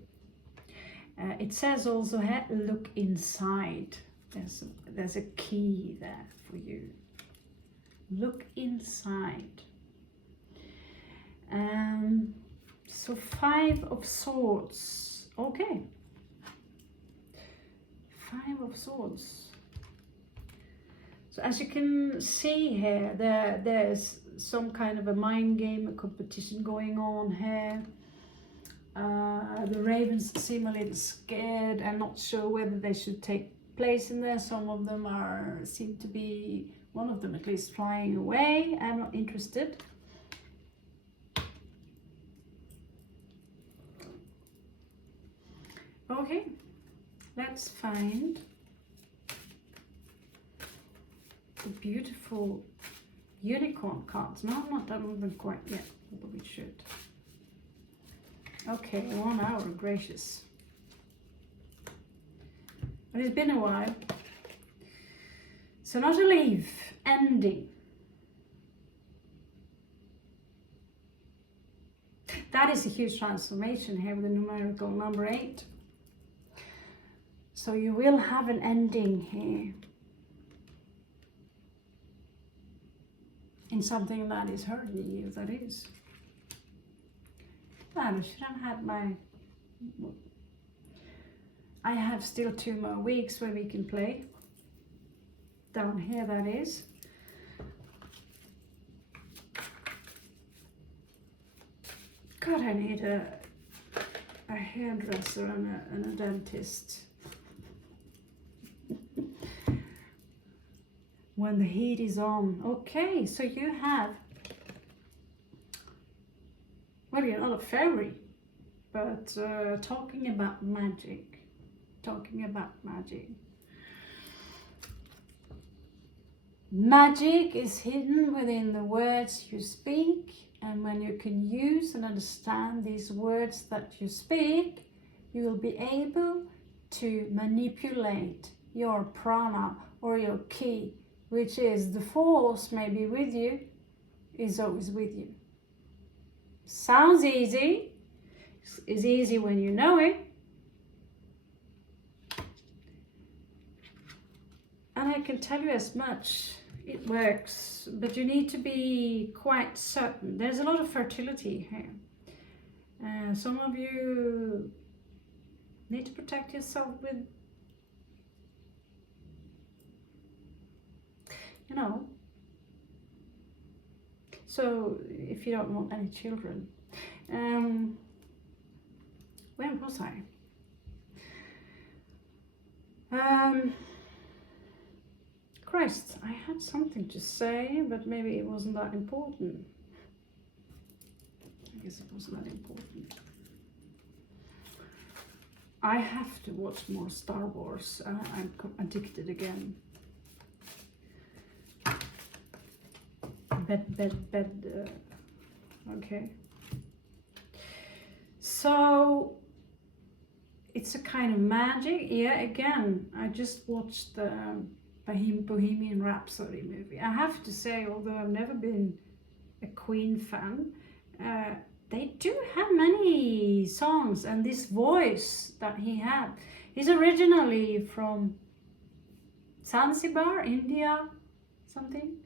It says also here, look inside. There's a key there for you. Look inside. So 5 of Swords. Okay. 5 of Swords. So as you can see here, there's some kind of a mind game, a competition going on here. The ravens seem a little scared and not sure whether they should take place in there. Some of them seem to be, one of them at least, flying away. I'm not interested. Okay, let's find the beautiful unicorn cards. No, I'm not done with them quite yet, but we should. Okay, 1 hour, gracious. But it's been a while. So not a leave, ending. That is a huge transformation here with the numerical number 8. So you will have an ending here in something that is hurting you, that is. I should have had my... I have still 2 more weeks where we can play. Down here, that is. God, I need a hairdresser and a dentist. When the heat is on. Okay, so you have... Well, you're not a fairy, but talking about magic. Talking about magic. Magic is hidden within the words you speak, and when you can use and understand these words that you speak, you will be able to manipulate your prana or your ki, which is the force maybe with you, is always with you. Sounds easy. It's easy when you know it. And I can tell you as much, it works, but you need to be quite certain. There's a lot of fertility here. Some of you need to protect yourself with, you know. So if you don't want any children. Where was I? Christ, I had something to say, but maybe it wasn't that important. I guess it wasn't that important. I have to watch more Star Wars. I'm addicted again. Bed. Okay. So it's a kind of magic. Yeah, again, I just watched the Bohemian Rhapsody movie. I have to say, although I've never been a Queen fan, they do have many songs, and this voice that he had, he's originally from Zanzibar, India, something.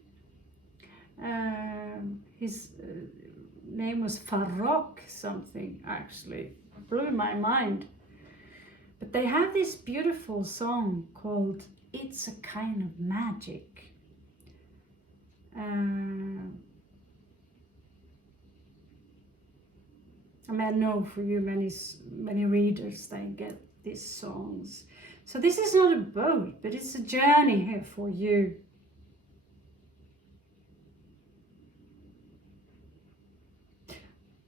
His name was Farrokh something, actually. Blew my mind. But they have this beautiful song called It's a Kind of Magic. I mean, I know for you many readers, they get these songs. So this is not a boat, but it's a journey here for you.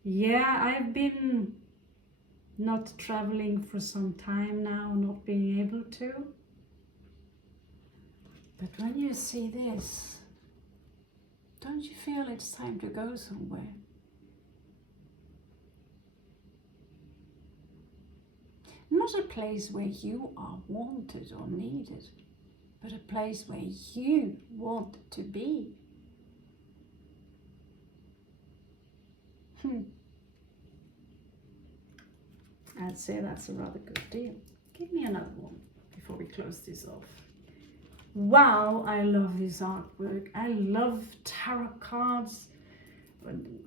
Yeah, I've been not traveling for some time now, not being able to. But when you see this, don't you feel it's time to go somewhere? Not a place where you are wanted or needed, but a place where you want to be. I'd say that's a rather good deal. Give me another one before we close this off. Wow, I love this artwork. I love tarot cards,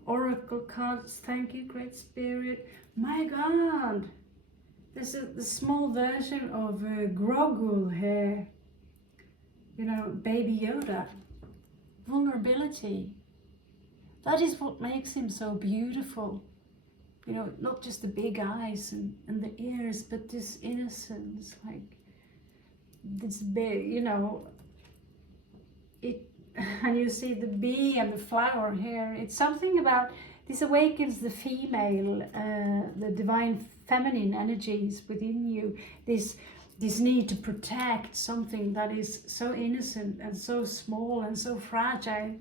oracle cards. Thank you, Great Spirit. My God, this is the small version of Grogu here. You know, Baby Yoda. Vulnerability. That is what makes him so beautiful. You know, not just the big eyes and the ears, but this innocence, like this big, you know, it, and you see the bee and the flower here. It's something about, this awakens the female, the divine feminine energies within you. This this need to protect something that is so innocent and so small and so fragile.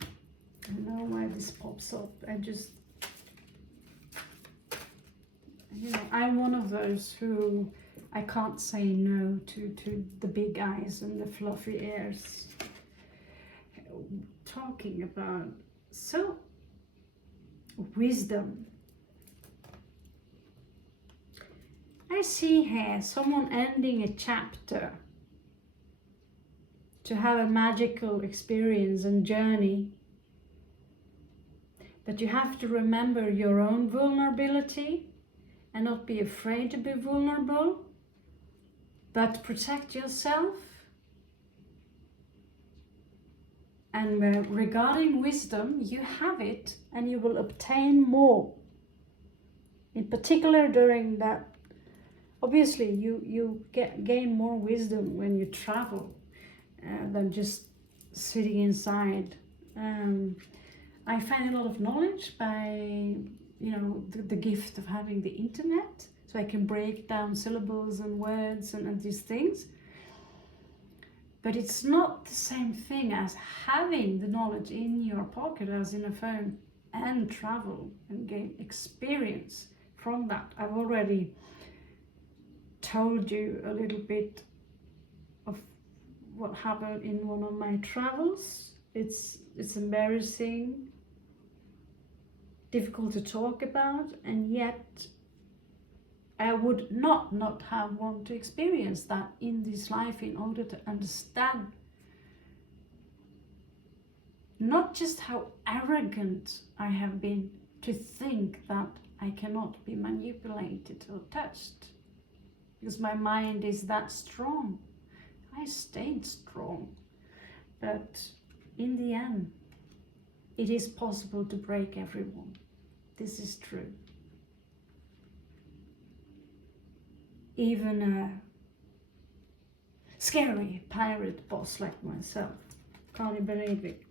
I don't know why this pops up. I'm one of those who I can't say no to the big eyes and the fluffy ears. Talking about wisdom. I see here someone ending a chapter to have a magical experience and journey. But you have to remember your own vulnerability and not be afraid to be vulnerable, but protect yourself. And regarding wisdom, you have it and you will obtain more. In particular during that, obviously you gain more wisdom when you travel than just sitting inside. I find a lot of knowledge by, the gift of having the internet, so I can break down syllables and words and these things. But it's not the same thing as having the knowledge in your pocket as in a phone, and travel and gain experience from that. I've already told you a little bit of what happened in one of my travels. It's embarrassing, difficult to talk about, and yet I would not have wanted to experience that in this life in order to understand not just how arrogant I have been to think that I cannot be manipulated or touched, because my mind is that strong. I stayed strong, but in the end, it is possible to break everyone. This is true. Even a scary pirate boss like myself. Can't you believe it?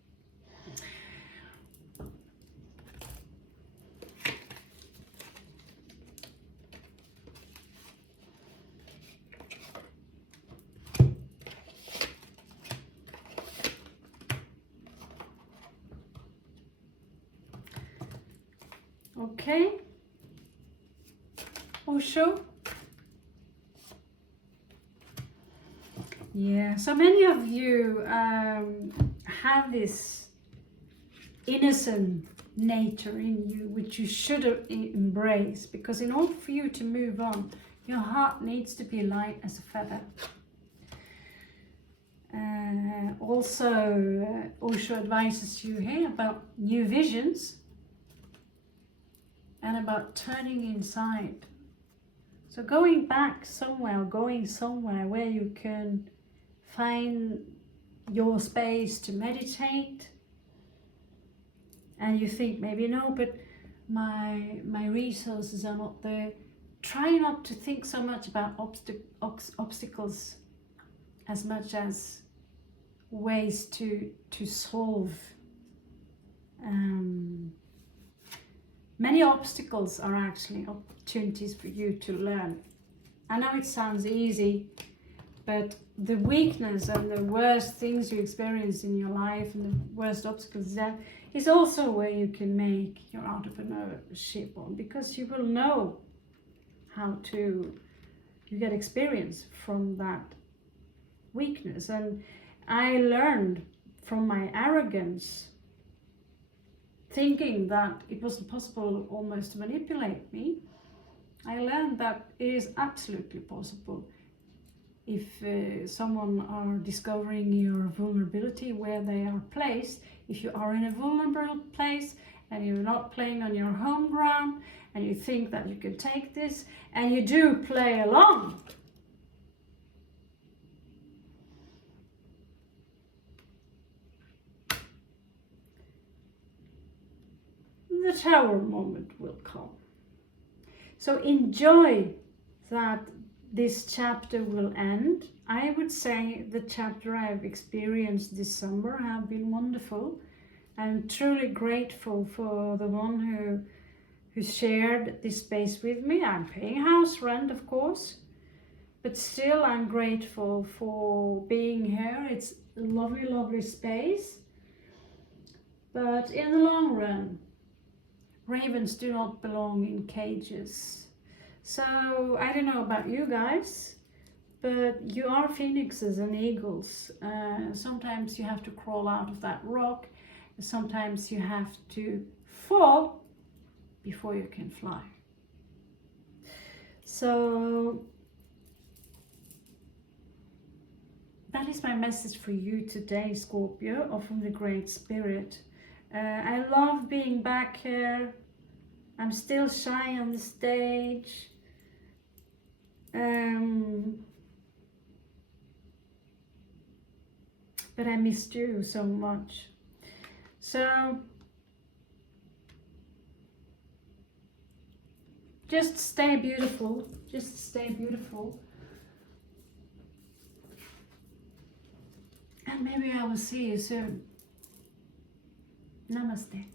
Okay. Osho. Yeah, so many of you have this innocent nature in you, which you should embrace, because in order for you to move on, your heart needs to be light as a feather. Also, Osho advises you here about new visions and about turning inside. So going back somewhere, going somewhere where you can find your space to meditate, and you think maybe no, but my resources are not there. Try not to think so much about obstacles as much as ways to solve. Many obstacles are actually opportunities for you to learn. I know it sounds easy, but the weakness and the worst things you experience in your life and the worst obstacles there is also where you can make your entrepreneurship on, because you will know how to, you get experience from that weakness. And I learned from my arrogance, thinking that it wasn't possible almost to manipulate me. I learned that it is absolutely possible. If someone are discovering your vulnerability where they are placed, if you are in a vulnerable place and you're not playing on your home ground and you think that you can take this and you do play along, the tower moment will come. So enjoy that this chapter will end. I would say the chapter I've experienced this summer have been wonderful. I'm truly grateful for the one who shared this space with me. I'm paying house rent, of course, but still I'm grateful for being here. It's a lovely, lovely space. But in the long run, ravens do not belong in cages. So I don't know about you guys, but you are phoenixes and eagles. Sometimes you have to crawl out of that rock. Sometimes you have to fall before you can fly. So that is my message for you today, Scorpio, or from the Great Spirit. I love being back here. I'm still shy on the stage. But I missed you so much. So just stay beautiful. Just stay beautiful. And maybe I will see you soon. Namaste.